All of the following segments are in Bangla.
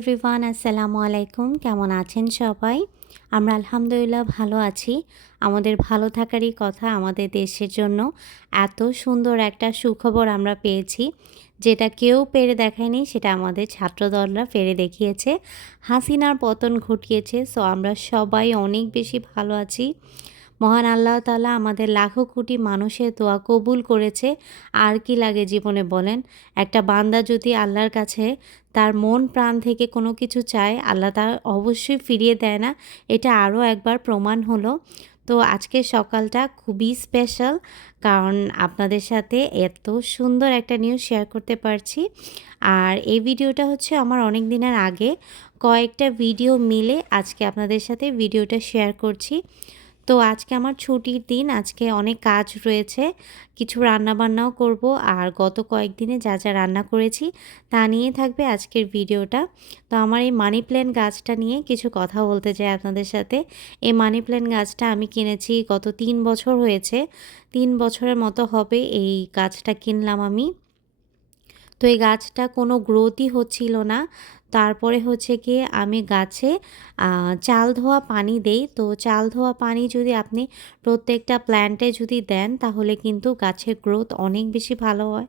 এভরিওয়ান আসসালামু আলাইকুম। কেমন আছেন সবাই? আমরা আলহামদুলিল্লাহ ভালো আছি। আমাদের ভালো থাকারই কথা আমাদের দেশের জন্য এত সুন্দর একটা সুখবর আমরা পেয়েছি। যেটা কেউ পেরে দেখায়নি, সেটা আমাদের ছাত্রদলরা পেরে দেখিয়েছে। হাসিনার পতন ঘটিয়েছে সো আমরা সবাই অনেক বেশি ভালো আছি। মহান আল্লাহ তালা আমাদের লাখো কোটি মানুষের দোয়া কবুল করেছে। আর কি লাগে জীবনে বলেন? একটা বান্দা যদি আল্লাহর কাছে তার মন প্রাণ থেকে কোনো কিছু চায়, আল্লাহ তার অবশ্যই ফিরিয়ে দেয় না। এটা আরও একবার প্রমাণ হলো। তো আজকের সকালটা খুবই স্পেশাল কারণ আপনাদের সাথে এত সুন্দর একটা নিউজ শেয়ার করতে পারছি। আর এই ভিডিওটা হচ্ছে আমার অনেক দিনের আগে। কয়েকটা ভিডিও মিলে আজকে আপনাদের সাথে ভিডিওটা শেয়ার করছি। তো আজকে আমার ছুটির দিন, আজকে অনেক কাজ রয়েছে, কিছু রান্নাবান্নাও করব আর গত কয়েকদিনে যা যা রান্না করেছি তা নিয়ে থাকবে আজকের ভিডিওটা। তো আমার এই মানি প্ল্যান্ট গাছটা নিয়ে কিছু কথা বলতে চাই আপনাদের সাথে। এই মানি প্ল্যান্ট গাছটা আমি কিনেছি গত তিন বছর হয়েছে, তিন বছরের মতো হবে এই গাছটা কিনলাম আমি। তো এই গাছটা কোনো গ্রোথই হচ্ছিল না। তারপরে হচ্ছে গিয়ে আমি গাছে চাল ধোয়া পানি দেই। তো চাল ধোয়া পানি যদি আপনি প্রত্যেকটা প্ল্যান্টে যদি দেন, তাহলে কিন্তু গাছের গ্রোথ অনেক বেশি ভালো হয়।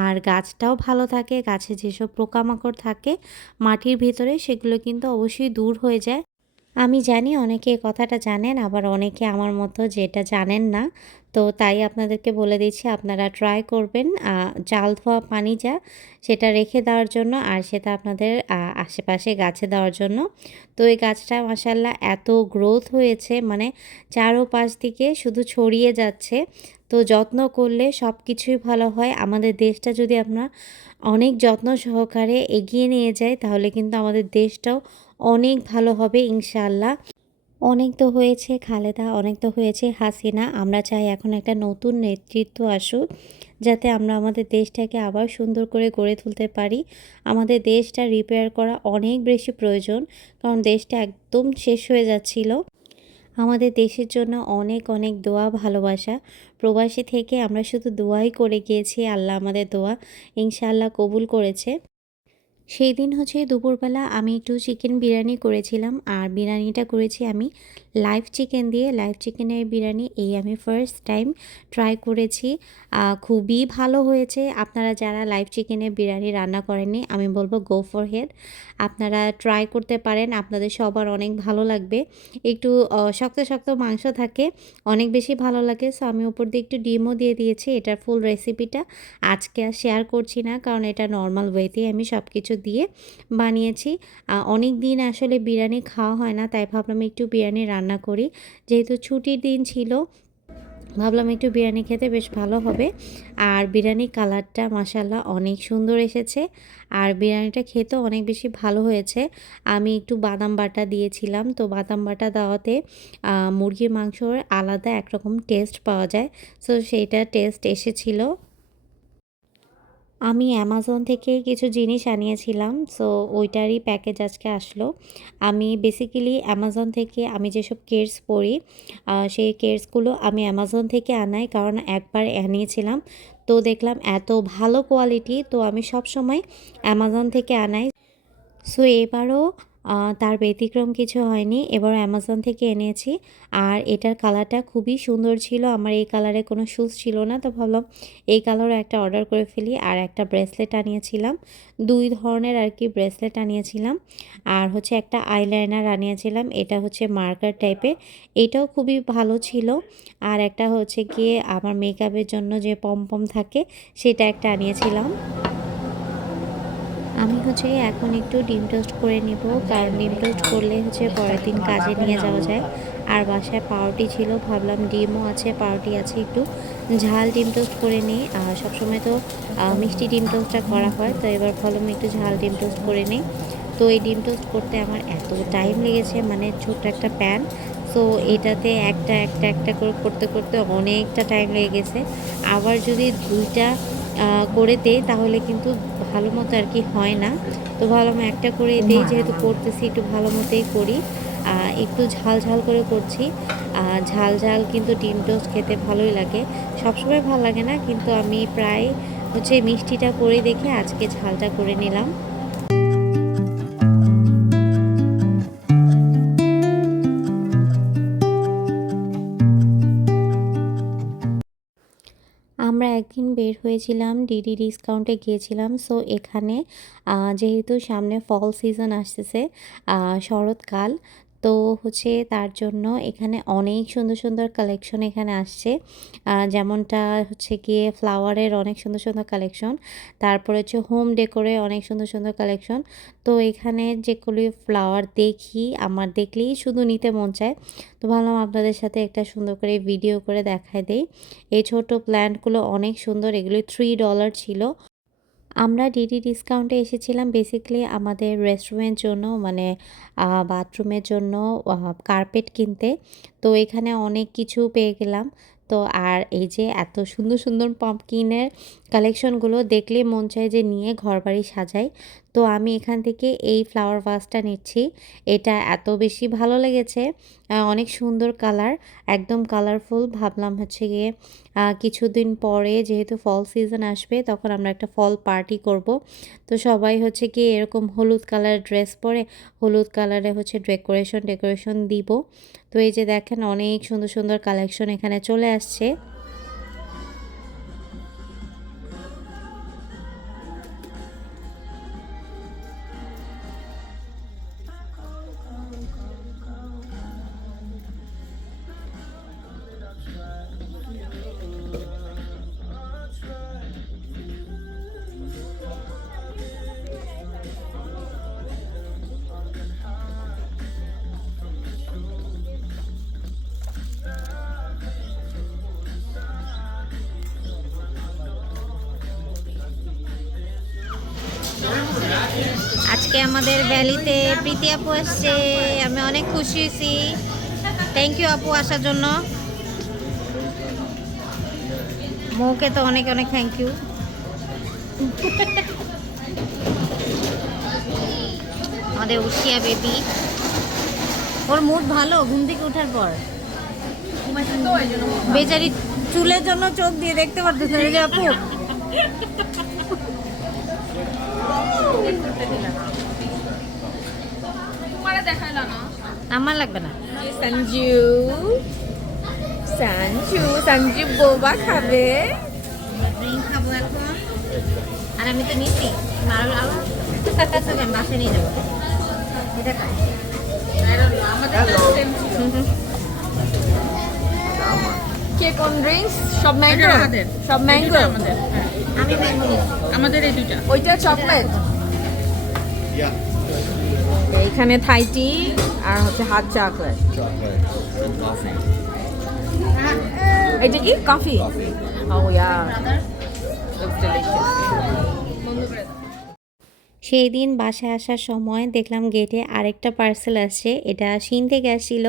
আর গাছটাও ভালো থাকে, গাছে যেসব পোকামাকড় থাকে, মাটির ভিতরে সেগুলো কিন্তু অবশ্যই দূর হয়ে যায়। আমি জানি অনেকে এই কথাটা জানেন, আবার অনেকে আমার মতো যেটা জানেন না। তো তাই আপনাদেরকে বলে দিচ্ছি, আপনারা ট্রাই করবেন। চাল ধোয়া পানি যা, সেটা রেখে দেওয়ার জন্য আর সেটা আপনাদের আশেপাশে গাছে দেওয়ার জন্য। তো এই গাছটা মাসাল্লাহ এত গ্রোথ হয়েছে মানে চারোপাশ দিকে শুধু ছড়িয়ে যাচ্ছে। তো যত্ন করলে সব কিছুই ভালো হয়। আমাদের দেশটা যদি আমরা অনেক যত্ন সহকারে এগিয়ে নিয়ে যাই, তাহলে কিন্তু আমাদের দেশটাও অনেক ভালো হবে ইনশাল্লাহ অনেক তো হয়েছে, খালেদা, অনেক তো হয়েছে, হাসিনা। আমরা চাই এখন একটা নতুন নেতৃত্ব আসুক, যাতে আমরা আমাদের দেশটাকে আবার সুন্দর করে গড়ে তুলতে পারি। আমাদের দেশটা রিপেয়ার করা অনেক বেশি প্রয়োজন, কারণ দেশটা একদম শেষ হয়ে যাচ্ছিল। আমাদের দেশের জন্য অনেক অনেক দোয়া, ভালোবাসা। প্রবাসী থেকে আমরা শুধু দোয়াই করে গিয়েছি, আল্লাহ আমাদের দোয়া ইনশাআল্লাহ কবুল করেছে। সেই দিন হচ্ছে দুপুরবেলা আমি একটু চিকেন বিরিয়ানি করেছিলাম, আর বিরিয়ানিটা করেছি আমি লাইভ চিকেন দিয়ে। লাইভ চিকেনের বিরিয়ানি এই আমি ফার্স্ট টাইম ট্রাই করেছি। খুবই ভালো হয়েছে। আপনারা যারা লাইভ চিকেনের বিরিয়ানি রান্না করেননি, আমি বলব গো ফর হেড আপনারা ট্রাই করতে পারেন, আপনাদের সবার অনেক ভালো লাগবে। একটু শক্ত শক্ত মাংস থাকে, অনেক বেশি ভালো লাগে। সো আমি উপর দিয়ে একটু ডিমও দিয়ে দিয়েছি এটার ফুল রেসিপিটা আজকে আর শেয়ার করছি না, কারণ এটা নর্মাল ওয়েতেই আমি সব কিছু দিয়ে বানিয়েছি। অনেক দিন আসলে বিরিয়ানি খাওয়া হয় না, তাই ভাবলাম একটু বিরিয়ানি রান্না করি। যেহেতু ছুটির দিন ছিল, ভাবলাম একটু বিরিয়ানি খেতে বেশ ভালো হবে। আর বিরিয়ানির কালারটা মাসাল্লাহ অনেক সুন্দর এসেছে। আর বিরিয়ানিটা খেতেও অনেক বেশি ভালো হয়েছে। আমি একটু বাদাম বাটা দিয়েছিলাম, তো বাদাম বাটা দেওয়াতে মুরগির মাংসর আলাদা একরকম টেস্ট পাওয়া যায়। সো সেইটা টেস্ট এসেছিল। আমি অ্যামাজন থেকে কিছু জিনিস আনিয়েছিলাম সো ওইটারই প্যাকেজ আজকে আসলো। আমি বেসিক্যালি অ্যামাজন থেকে আমি যেসব কেয়ার্স পড়ি সেই কেয়ার্সগুলো আমি অ্যামাজন থেকে আনাই, কারণ একবার আনিয়েছিলাম, তো দেখলাম এত ভালো কোয়ালিটি তো আমি সব সময় অ্যামাজন থেকে আনাই। সো এবারও তার ব্যতিক্রম কিছু হয়নি। এবার অ্যামাজন থেকে এনেছি। আর এটার কালারটা খুবই সুন্দর ছিল। আমার এই কালারে কোনো শ্যুজ ছিল না, তো ভাবলাম এই কালারও একটা অর্ডার করে ফেলি। আর একটা ব্রেসলেট আনিয়েছিলাম। দুই ধরনের আর কি ব্রেসলেট আনিয়েছিলাম। আর হচ্ছে একটা আইলাইনার আনিয়েছিলাম। এটা হচ্ছে মার্কার টাইপের এটাও খুবই ভালো ছিল। আর একটা হচ্ছে গিয়ে আমার মেকআপের জন্য যে পম পম থাকে, সেটা একটা আনিয়েছিলাম। আমি হচ্ছে এখন একটু ডিম টোস্ট করে নেব, কারণ ডিম টোস্ট করলে হচ্ছে পরের দিন কাজে নিয়ে যাওয়া যায়। আর বাসায় পাউরুটি ছিল, ভাবলাম ডিমও আছে, পাউরুটি আছে একটু। ঝাল ডিম টোস্ট করে নিই, আর সবসময় তো মিষ্টি ডিম টোস্টটা করা হয়, তো এবার ভাবলাম একটু ঝাল ডিম টোস্ট করে নিই। তো এই ডিম টোস্ট করতে আমার এত টাইম লেগেছে মানে ছোট্ট একটা প্যান। সো এটাতে একটা একটা একটা করে করতে করতে অনেকটা টাইম লেগে গেছে। আবার যদি দুইটা করে দেয় তাহলে কিন্তু ভালো মতো আর কি হয় না। তো ভালো একটা করে দিই যেহেতু করতেছি একটু ভালো মতোই করি। একটু ঝাল ঝাল করে করছি। ঝাল ঝাল কিন্তু ডিম টোস্ট খেতে ভালোই লাগে। সবসময় ভালো লাগে না কিন্তু আমি প্রায় হচ্ছে মিষ্টিটা করে দেখে আজকে ঝালটা করে নিলাম। বের হয়েছিলাম ডিডি ডিসকাউন্টে গিয়েছিলাম। সো এখানে যেহেতু সামনে ফল সিজন আসতেছে শরৎকাল তো হচ্ছে তার জন্য এখানে অনেক সুন্দর সুন্দর কালেকশন এখানে আসছে। যেমনটা হচ্ছে গিয়ে ফ্লাওয়ারের অনেক সুন্দর সুন্দর কালেকশন তারপরে হচ্ছে হোম ডেকোরে অনেক সুন্দর সুন্দর কালেকশন তো এখানে যেগুলি ফ্লাওয়ার দেখি, আমার দেখলেই শুধু নিতে মন চায়। তো ভাবলাম আপনাদের সাথে একটা সুন্দর করে ভিডিও করে দেখায় দেই। এই ছোট প্ল্যান্টগুলো অনেক সুন্দর, এগুলি থ্রি ডলার ছিল। আমরা ডিডি ডিসকাউন্টে এসেছিলাম বেসিক্যালি আমাদের রেস্টুরেন্টের জন্য মানে বাথরুমের জন্য কার্পেট কিনতে। তো এখানে অনেক কিছু পেয়ে গেলাম। তো আর এই যে এত সুন্দর সুন্দর পাম্পকিনের কালেকশনগুলো দেখলে মন চায় যে নিয়ে ঘরবাড়ি সাজাই। তো আমি এখান থেকে এই ফ্লাওয়ার ভাসটা নিচ্ছি। এটা এত বেশি ভালো লেগেছে অনেক সুন্দর কালার একদম কালারফুল ভাবলাম হচ্ছে গিয়ে কিছুদিন পরে যেহেতু ফল সিজন আসবে, তখন আমরা একটা ফল পার্টি করব। তো সবাই হচ্ছে কি এরকম হলুদ কালার ড্রেস পরে, হলুদ কালারে হচ্ছে ডেকোরেশন ডেকোরেশন দিব। তো এই যে দেখেন অনেক সুন্দর সুন্দর কালেকশন এখানে চলে আসছে। আজকে আমাদের ভ্যালিতে প্রীতি আপু এসছে আমি অনেক খুশি হয়েছি। থ্যাংক ইউ আপু আসার জন্য। মৌকে তো অনেক অনেক থ্যাংক ইউ আমাদের উশিয়া বেবি ওর মুড ভালো, ঘুম থেকে ওঠার পর। বেচারি চুলের জন্য চোখ দিয়ে দেখতে পারতেছে আপু। আমার লাগবে না সঞ্জু সঞ্জু সঞ্জু বোবা খাবে ড্রিঙ্ক খাব এখন আর আমি তো নিচ্ছি আরও আরও আমি বাসায় নিয়ে যাব এটা খাই আমাদের সেম ছিল কে কোন ড্রিঙ্কস সব ম্যাঙ্গো আমাদের। সব ম্যাঙ্গো। আমাদের হ্যাঁ। আমি ম্যাঙ্গো আমাদের এই দুটো। ওইটা চকলেট। এইখানে থাই টি আর হচ্ছে হাত চকলেট। এটা কি? Coffee? Oh yeah looks delicious সেই দিন বাসায় আসার সময় দেখলাম গেটে আরেকটা পার্সেল আসছে। এটা শিন থেকে আসছিল।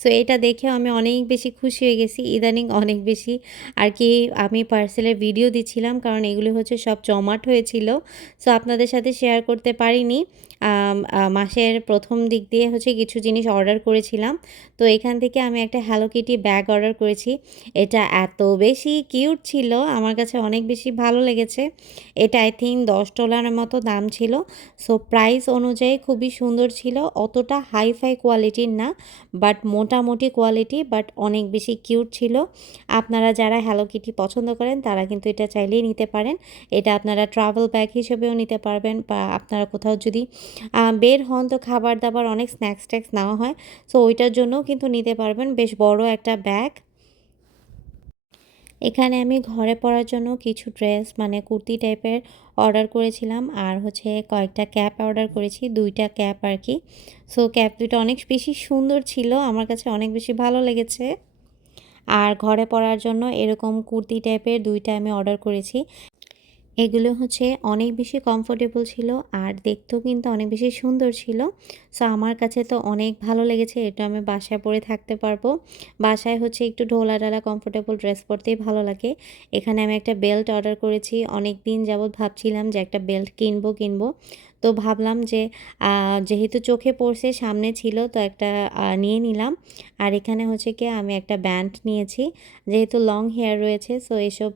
সো এটা দেখে আমি অনেক বেশি খুশি হয়ে গেছি। ইদানিং অনেক বেশি। আর কি, আমি পার্সেলের ভিডিও দিচ্ছিলাম কারণ এগুলো হচ্ছে সব জমাট হয়েছিল। সো আপনাদের সাথে শেয়ার করতে পারিনি। মাসের প্রথম দিক দিয়ে হচ্ছে কিছু জিনিস অর্ডার করেছিলাম। তো এখান থেকে আমি একটা হ্যালো কিটি ব্যাগ অর্ডার করেছি। এটা এত বেশি কিউট ছিল, আমার কাছে অনেক বেশি ভালো লেগেছে। এটা আই থিঙ্ক দশ ডলারের মতো দাম ছিল। সো প্রাইস অনুযায়ী খুবই সুন্দর ছিল, অতটা হাই ফাই কোয়ালিটির না বাট মোটামুটি কোয়ালিটি বাট অনেক বেশি কিউট ছিল। আপনারা যারা হ্যালো কিটি পছন্দ করেন, তারা কিন্তু এটা চাইলেই নিতে পারেন। এটা আপনারা ট্রাভেল ব্যাগ হিসেবেও নিতে পারবেন, বা আপনারা কোথাও যদি বের হন তো খাবার দাবার অনেক স্ন্যাক্স ট্যাক্স নেওয়া হয়। সো ওইটার জন্যও কিন্তু নিতে পারবেন। বেশ বড় একটা ব্যাগ এখানে আমি ঘরে পরার জন্য কিছু ড্রেস মানে কুর্তি টাইপের অর্ডার করেছিলাম। আর হচ্ছে কয়েকটা ক্যাপ অর্ডার করেছি, দুইটা ক্যাপ আর কি সো ক্যাপ দুইটা অনেক বেশি সুন্দর ছিল। আমার কাছে অনেক বেশি ভালো লেগেছে। আর ঘরে পরার জন্য এরকম কুর্তি টাইপের দুইটা আমি অর্ডার করেছি। এগুলো হচ্ছে অনেক বেশি কমফোর্টেবল ছিল আর দেখতেও কিন্তু অনেক বেশি সুন্দর ছিল। সো আমার কাছে তো অনেক ভালো লেগেছে, এটা আমি বাসায় পরে থাকতে পারব। বাসায় হচ্ছে একটু ঢোলা ডালা কমফোর্টেবল ড্রেস পরতেই ভালো লাগে। এখানে আমি একটা বেল্ট অর্ডার করেছি, অনেক দিন যাবৎ ভাবছিলাম যে একটা বেল্ট কিনবো কিনবো। তো ভাবলাম যে যেহেতু চোখে পড়ছে, সামনে ছিল, তো একটা নিয়ে নিলাম। আর এখানে হচ্ছে কি, আমি একটা ব্যান্ড নিয়েছি। যেহেতু লং হেয়ার রয়েছে সো এসব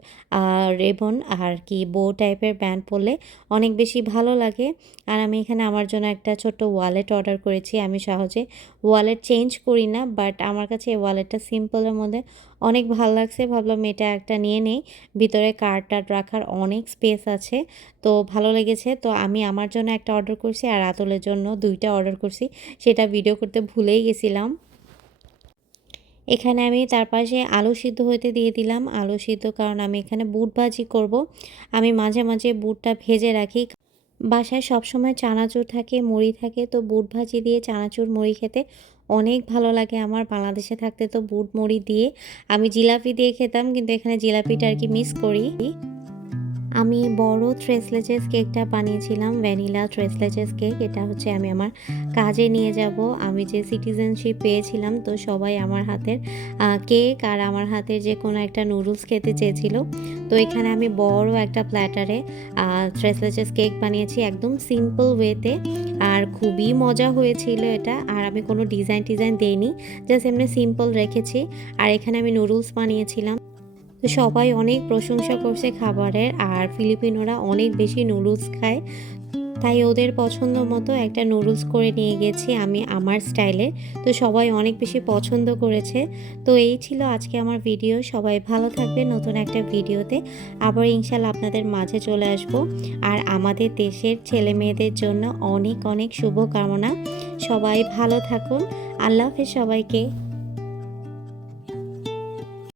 রেবন আর কি বো টাইপের ব্যান্ড পরলে অনেক বেশি ভালো লাগে। আর আমি এখানে আমার জন্য একটা ছোট্ট ওয়ালেট অর্ডার করেছি। আমি সহজে ওয়ালেট চেঞ্জ করি না বাট আমার কাছে এই ওয়ালেটটা সিম্পলের মধ্যে অনেক ভালো লাগছে। ভাবলাম এটা একটা নিয়ে নেই। ভিতরে কার্ড টার্ড রাখার অনেক স্পেস আছে। তো ভালো লেগেছে। তো আমি আমার জন্য একটা অর্ডার করছি আর আতলের জন্য দুইটা অর্ডার করছি। সেটা ভিডিও করতে ভুলেই গেছিলাম। এখানে আমি তার পাশে আলু সিদ্ধ হইতে দিয়ে দিলাম। আলু সিদ্ধ কারণ আমি এখানে বুট ভাজি করব। আমি মাঝে মাঝে বুটটা ভেজে রাখি। বাসায় সবসময় চানাচুর থাকে, মুড়ি থাকে, তো বুট ভাজি দিয়ে চানাচুর মুড়ি খেতে অনেক ভালো লাগে আমার বাংলাদেশে থাকতে। তো বুট মুড়ি দিয়ে আমি জিলাপি দিয়ে খেতাম, কিন্তু এখানে জিলাপিটা আর কি মিস করি। আমি বড় ট্রেসলেচেস কেকটা বানিয়েছিলাম ভ্যানিলা ট্রেসলেচেস কেক এটা হচ্ছে আমি আমার কাজে নিয়ে যাব। আমি যে সিটিজেনশিপ পেয়েছিলাম, তো সবাই আমার হাতের কেক আর আমার হাতের যে কোনো একটা নুডলস খেতে চেয়েছিল। তো এখানে আমি বড় একটা প্ল্যাটারে ট্রেসলেচেস কেক বানিয়েছি একদম সিম্পল ওয়েতে আর খুবই মজা হয়েছিল এটা, আর আমি কোনো ডিজাইন টিজাইন দেইনি জাস্ট এমনি সিম্পল রেখেছি। আর এখানে আমি নুডলস বানিয়েছিলাম। তো সবাই অনেক প্রশংসা করছে খাবারের, আর ফিলিপিনোরা অনেক বেশি নুডলস খায়। তাই ওদের পছন্দ মতো একটা নুডলস করে নিয়ে গেছি আমি আমার স্টাইলে। তো সবাই অনেক বেশি পছন্দ করেছে। তো এই ছিল আজকে আমার ভিডিও। সবাই ভালো থাকবে নতুন একটা ভিডিওতে। আবার ইনশাল্লাহ আপনাদের মাঝে চলে আসব। আর আমাদের দেশের ছেলে মেয়েদের জন্য অনেক অনেক শুভকামনা। সবাই ভালো থাকুন। আল্লাহ হাফেজ সবাইকে।